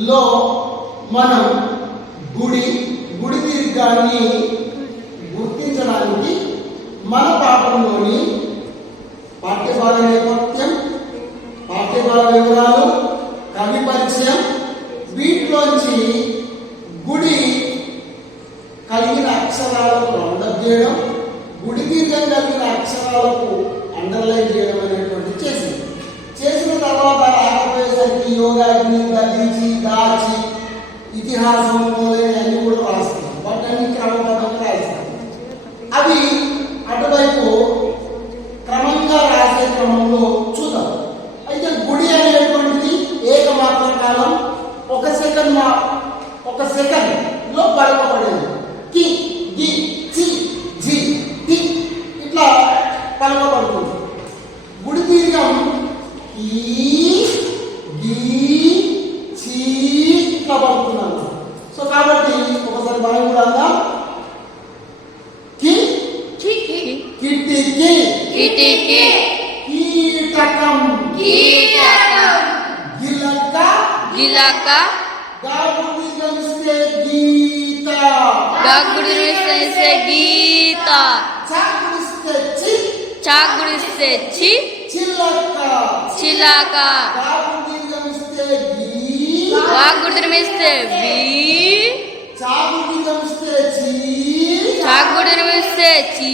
లో మనం గుడి గుడి దీర్ఘాన్ని గుర్తించడానికి మన పాఠంలోని పాఠ్యభాగ నేపథ్యం పాఠ్యభాగ వివరాలు కవి పరిచయం వీటిలోంచి గుడి కలిగిన అక్షరాలను రౌండప్ చేయడం గుడి దీర్ఘం కలిగిన అక్షరాలకు అండర్లైన్ చేయడం అనేటువంటి చేసింది చేసిన తర్వాత రాకపోయేసరికి యోగాగ్ని దళించి దాచి ఇతిహాసం మొదలైన అన్ని కూడా కిటికీ కిటికీ కీటకం కీటకం గిలక గిలక గాబుడి గమిస్తే గీత గగుడిస్తే గీత చాకుడిస్తే చి చాగుడిస్తే చి చిల్లక చిలక గాబుడి గమిస్తే గీ వాగుడిమిస్తే వి చాకుడి గమిస్తే చి చాగుడిమిస్తే చి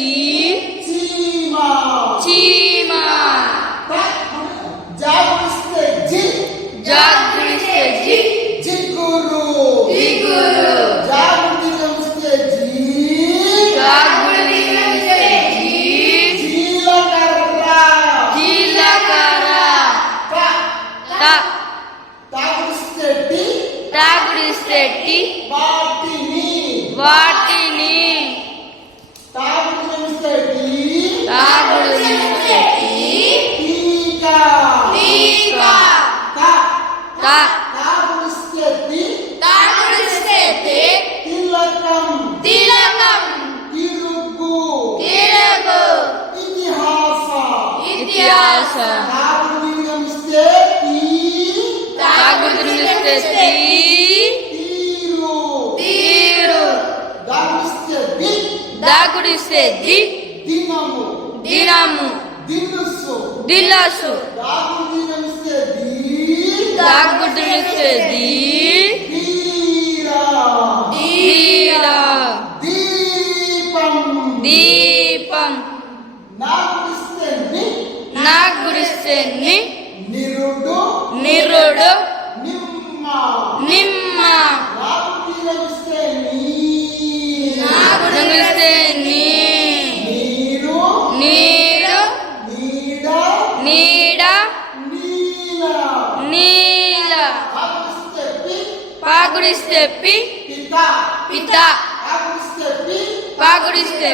తాగుడిస్తే టి వాటిని వాటిని తాగుడిస్తే టి తాగుడిస్తే టి టీకా టీక త త తాగుడిస్తే టి తాగుడిస్తే తి తిలకం తిలకం తిరుగు తిరుగు ఇతిహాస ఇతిహాస దాగుడిస్తే ది దినము. దినము. దినుసు దిలసు దాగుడి గమిస్తే ది దాగుడిస్తే ది వీరా దీల దీపం. దీపం. నాకుడిస్తే ని. నాగుడిస్తే ని. పాగుడిస్తే పి పిత. పిత నాకుడిస్తే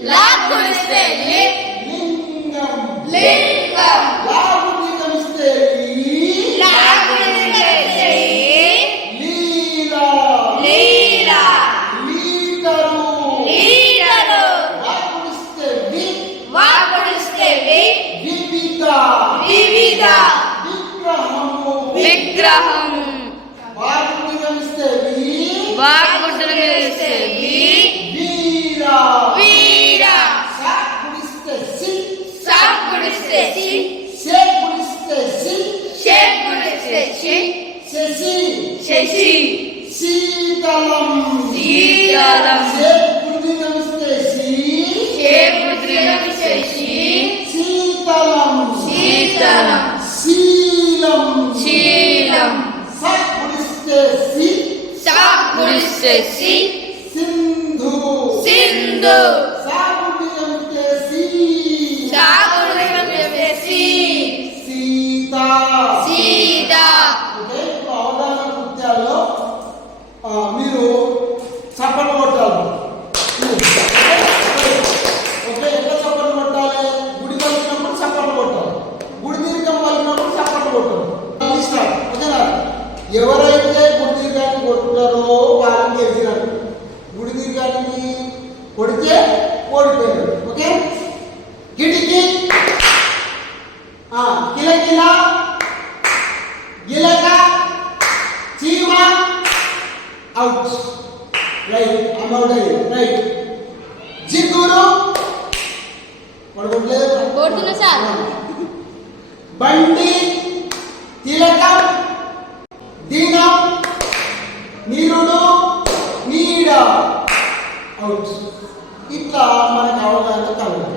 లి లాగుడిస్తే లి లింగం. లింగం రాగుడిస్తే రి లీలా లీల లీటరు లీలలు లాకుడిస్తే వి వివిధ వివిధ విగ్రహము గుడిస్తే సి సా గుడిస్తే సి సింధు. సింధు. సా గుడి నమిస్తే సి సా గుడిస్తే సి సీత. సీత. ఓకే కృత్యాల్లో ఆ, మీరు చప్పట్లు కొట్టాలి. ఓకే ఎట్లా చప్పట్లు కొట్టాలి? గుడి పలికినప్పుడు చప్పట్లు కొట్టాలి. గుడి దీర్ఘం పలికినప్పుడు చప్పట్లు కొట్టాలి. ఓకేనా? ఎవరైతే కొడితే ఓడిపోయారు ఓకే కిటికీ ఆ, కిలకిల గిలక చీమ అవుట్ రైట్ అమౌట్ రైట్ జిగురు పడుకోవట్లేదు కొడుతున్నా సార్. బండి తిలకం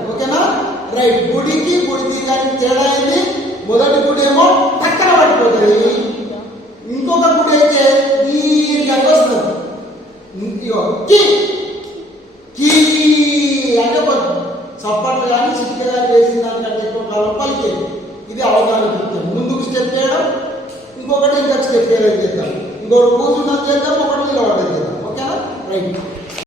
ఓకేనా? రైట్ గుడికి గుడికి కానీ తేడా ఏంది మొదటి గుడి ఏమో పక్కన పడిపోతుంది. ఇంకొక గుడి అయితే దీర్ఘంగా వస్తుంది. కి! కీ! అంటే కొంచెం చప్పట్లు కానీ చిటిక కానీ వేసిన దానికంటే ఎక్కువ కాలం పలికేది. ఇది అవగాహన కృత్యం. ముందుకు స్టెప్ చేయడం ఇంకొకటి ఇంకా స్టెప్ చేయడం చేద్దాం. ఇంకొకటి కూర్చున్నది చేద్దాం ఒకటి నిలబడడం చేద్దాం. ఓకేనా? రైట్.